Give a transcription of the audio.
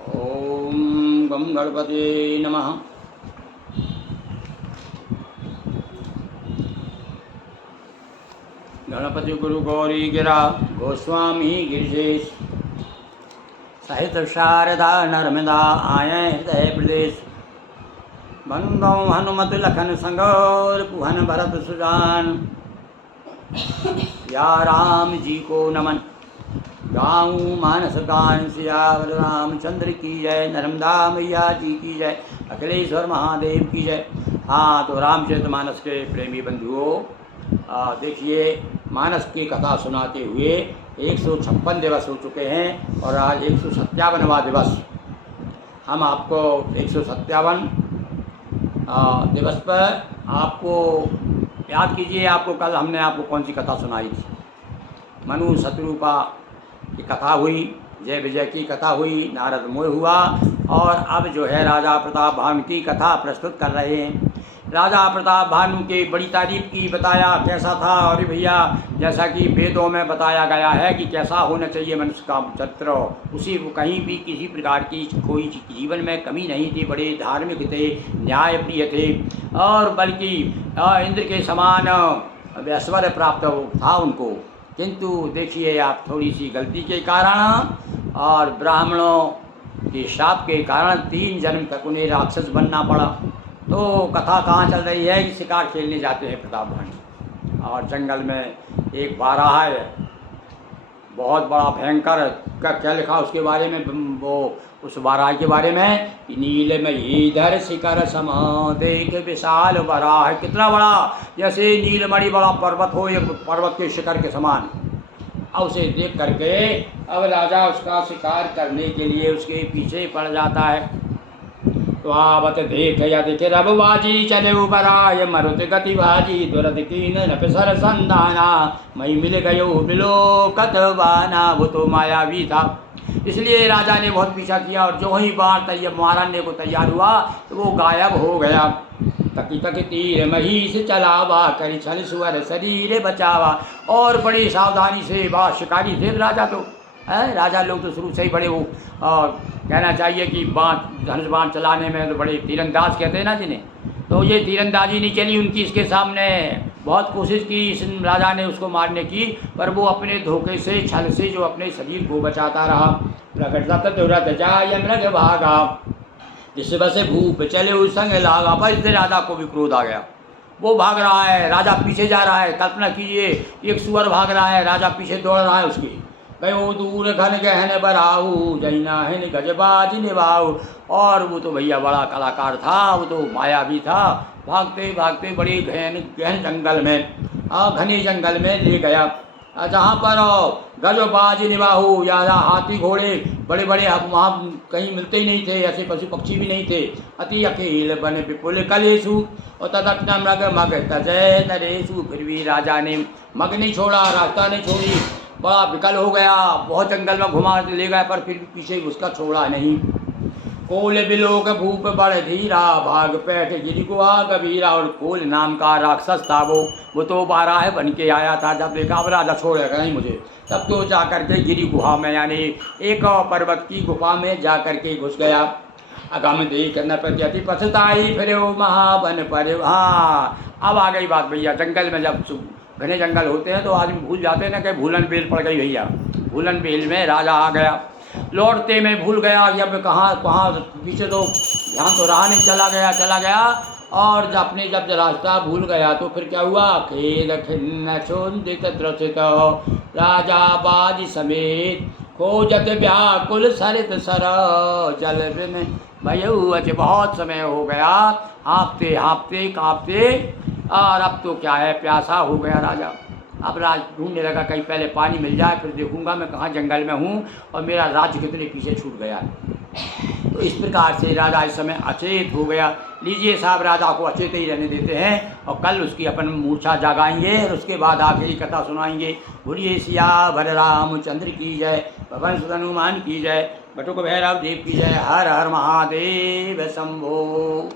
ओम गम गणपते नमः। गणपति गुरु गौरी गिरा गोस्वामी गिरिजेश सहित शारदा नर्मदा आये हृदय प्रदेश। बंदौ हनुमत लखन संगोर पुहन भरत सुजान। या राम जी को नमन गाऊँ मानस गान सियावर रामचंद्र की जय। नर्मदा मैया जी की जय। अखिलेश्वर महादेव की जय। हाँ, तो रामचरितमानस के प्रेमी बंधुओं, देखिए, मानस की कथा सुनाते हुए 156 दिवस हो चुके हैं और आज 157वां दिवस। हम आपको 157 दिवस पर आपको याद कीजिए, आपको कल हमने आपको कौन सी कथा सुनाई थी? मनु शत्रुपा की कथा हुई, जय विजय की कथा हुई, नारद मोह हुआ, और अब जो है राजा प्रताप भानु की कथा प्रस्तुत कर रहे हैं। राजा प्रताप भानु की बड़ी तारीफ की, बताया कैसा था। और भैया, जैसा कि वेदों में बताया गया है कि कैसा होना चाहिए मनुष्य का चरित्र, उसी को कहीं भी किसी प्रकार की कोई जीवन में कमी नहीं थी। बड़े धार्मिक थे, न्यायप्रिय थे, और बल्कि इंद्र के समान ऐश्वर्य प्राप्त था उनको। किंतु देखिए आप, थोड़ी सी गलती के कारण और ब्राह्मणों के शाप के कारण 3 जन्म तक उन्हें राक्षस बनना पड़ा। तो कथा कहाँ चल रही है कि शिकार खेलने जाते हैं प्रताप भानु, और जंगल में एक बारह है, बहुत बड़ा भयंकर। क्या लिखा उसके बारे में, वो उस बारह के बारे में, नील में इधर शिखर समा देख विशाल बराह। कितना बड़ा, जैसे नीलमणि बड़ा पर्वत हो, एक पर्वत के शिखर के समान। अब उसे देख करके अब राजा उसका शिकार करने के लिए उसके पीछे पड़ जाता है। तो आवत देख या देखे रघुबाजी चले उबराय मरुत गति भाजी दुरद कीन नपसर संधाना मई मिल गयो मिलो कतवाना। वो तो मायावी था, इसलिए राजा ने बहुत पीछा किया, और जो ही बाण तैयार मारने को तैयार हुआ तो वो गायब हो गया। तकी तकी तीर महीस चलावा करी छल सुअर शरीर बचावा। और बड़ी सावधानी से बात शिकारी थे राजा, तो है राजा लोग तो शुरू से ही बड़े वो कहना चाहिए कि धनुष बाण चलाने में तो बड़े तीरंदाज कहते हैं ना जिन्हें। तो ये तीरंदाजी नहीं चली उनकी इसके सामने। बहुत कोशिश की इस राजा ने उसको मारने की, पर वो अपने धोखे से, छल से जो अपने शरीर को बचाता रहा। प्रकट जाय मृग भागा जिस बसे भूप चले उस संग लागा। पर इससे राजा को भी क्रोध आ गया। वो भाग रहा है, राजा पीछे जा रहा है। कल्पना कीजिए, एक सुअर भाग रहा है, राजा पीछे दौड़ रहा है उसके। गयो दूर घन गहन बराऊ जैना है गजबाज निभाऊ। और वो तो भैया बड़ा कलाकार था, वो तो मायावी था। भागते भागते बड़े गहन जंगल में, घने जंगल में ले गया, जहाँ पर गजबाज निभाऊ, या हाथी घोड़े बड़े बड़े वहाँ कहीं मिलते ही नहीं थे, ऐसे पशु पक्षी भी नहीं थे। अति अकेल बन विपुल कलेशु और तदपना मग मग तजय नरेशु। फिर भी राजा ने मग नहीं छोड़ा, रास्ता नहीं छोड़ी। बड़ा विकल हो गया, बहुत जंगल में घुमा ले गया, पर फिर पीछे उसका छोड़ा नहीं। कोल बिलोक भूप बड़ धीरा भाग पैठ गिरी गुहा कबीरा। और कोल नाम का राक्षस था, वो तो बारह बन के आया था। जब देखा अब राजा छोड़ेगा नहीं मुझे, तब तो जा कर के गिरी गुहा में, यानी एक पर्वत की गुफा में जा कर के घुस गया। अगम देख नपति अति पछताई फिर महावन पर। हाँ, अब आ गई बात भैया। जंगल में जब घने जंगल होते हैं तो आदमी भूल जाते हैं ना कि भूलन बेल पड़ गई भैया। भूलन बेल में राजा आ गया, लौटते में भूल गया कि अब कहाँ कहाँ पीछे, तो ध्यान तो रहा नहीं, चला गया। और जब रास्ता भूल गया तो फिर क्या हुआ, खेल खिन्न चोंदित त्रसित राजा बाज समेत खोजत व्याकुल सरित सर जल बिन भयऊ। अच्छा, बहुत समय हो गया, हाँफते हाँफते काँपते, और अब तो क्या है, प्यासा हो गया राजा। अब राज ढूंढने लगा, कहीं पहले पानी मिल जाए, फिर देखूंगा मैं कहाँ जंगल में हूँ और मेरा राज्य कितने पीछे छूट गया है। तो इस प्रकार से राजा इस समय अचेत हो गया। लीजिए साहब, राजा को अचेत ही रहने देते हैं, और कल उसकी अपन मूर्छा जगाएंगे, और उसके बाद आखिरी कथा सुनाएंगे। बोलिए सियावर रामचंद्र की जय, पवन सुत हनुमान की जय, बटुक भैरव देव की जय। हर हर महादेव शंभो।